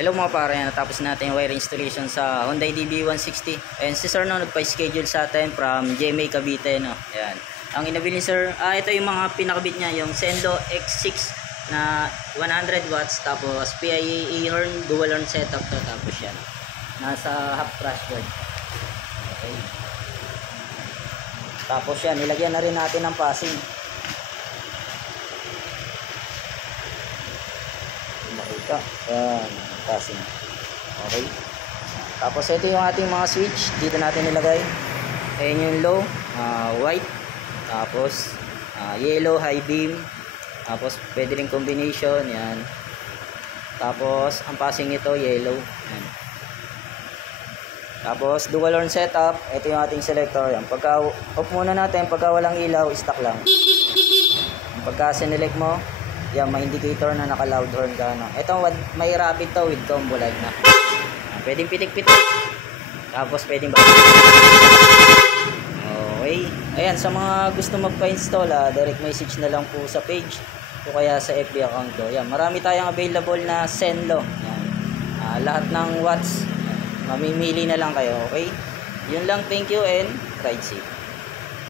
Hello mga pare, natapos natin yung wire installation sa Hyundai DB160. And si sir no, nagpa-schedule sa atin from GMA Cavite. No? Ayan. Ang inabili ni sir, ito yung mga pinakabit niya, yung Sendo X6 na 100 watts. Tapos PIE horn, dual horn setup to. Tapos yan, nasa half crash guard. Okay. Tapos yan, nilagyan na rin natin ng passing. Makita. Yan, passing. Okay. Tapos ito yung ating mga switch. Dito natin nilagay. Ayan yung low, white. Tapos yellow, high beam. Tapos pwede rin combination. Yan. Tapos ang passing nito yellow. Yan. Tapos dual horn setup. Ito yung ating selector. Yan. Pagka off muna natin, pagka walang ilaw, stock lang. Pagka sinelect mo, yan, may indicator na naka loud horn ka. No? Ito may rapid to with combo light na. Pwedeng pitik-pitik. Tapos pwedeng okay. Ayan, sa mga gusto magpa-install, direct message na lang po sa page o kaya sa FB account ko. Yan, marami tayong available na Zenlo. Yan. Lahat ng watts, mamimili na lang kayo, okay? Yun lang, thank you and ride safe.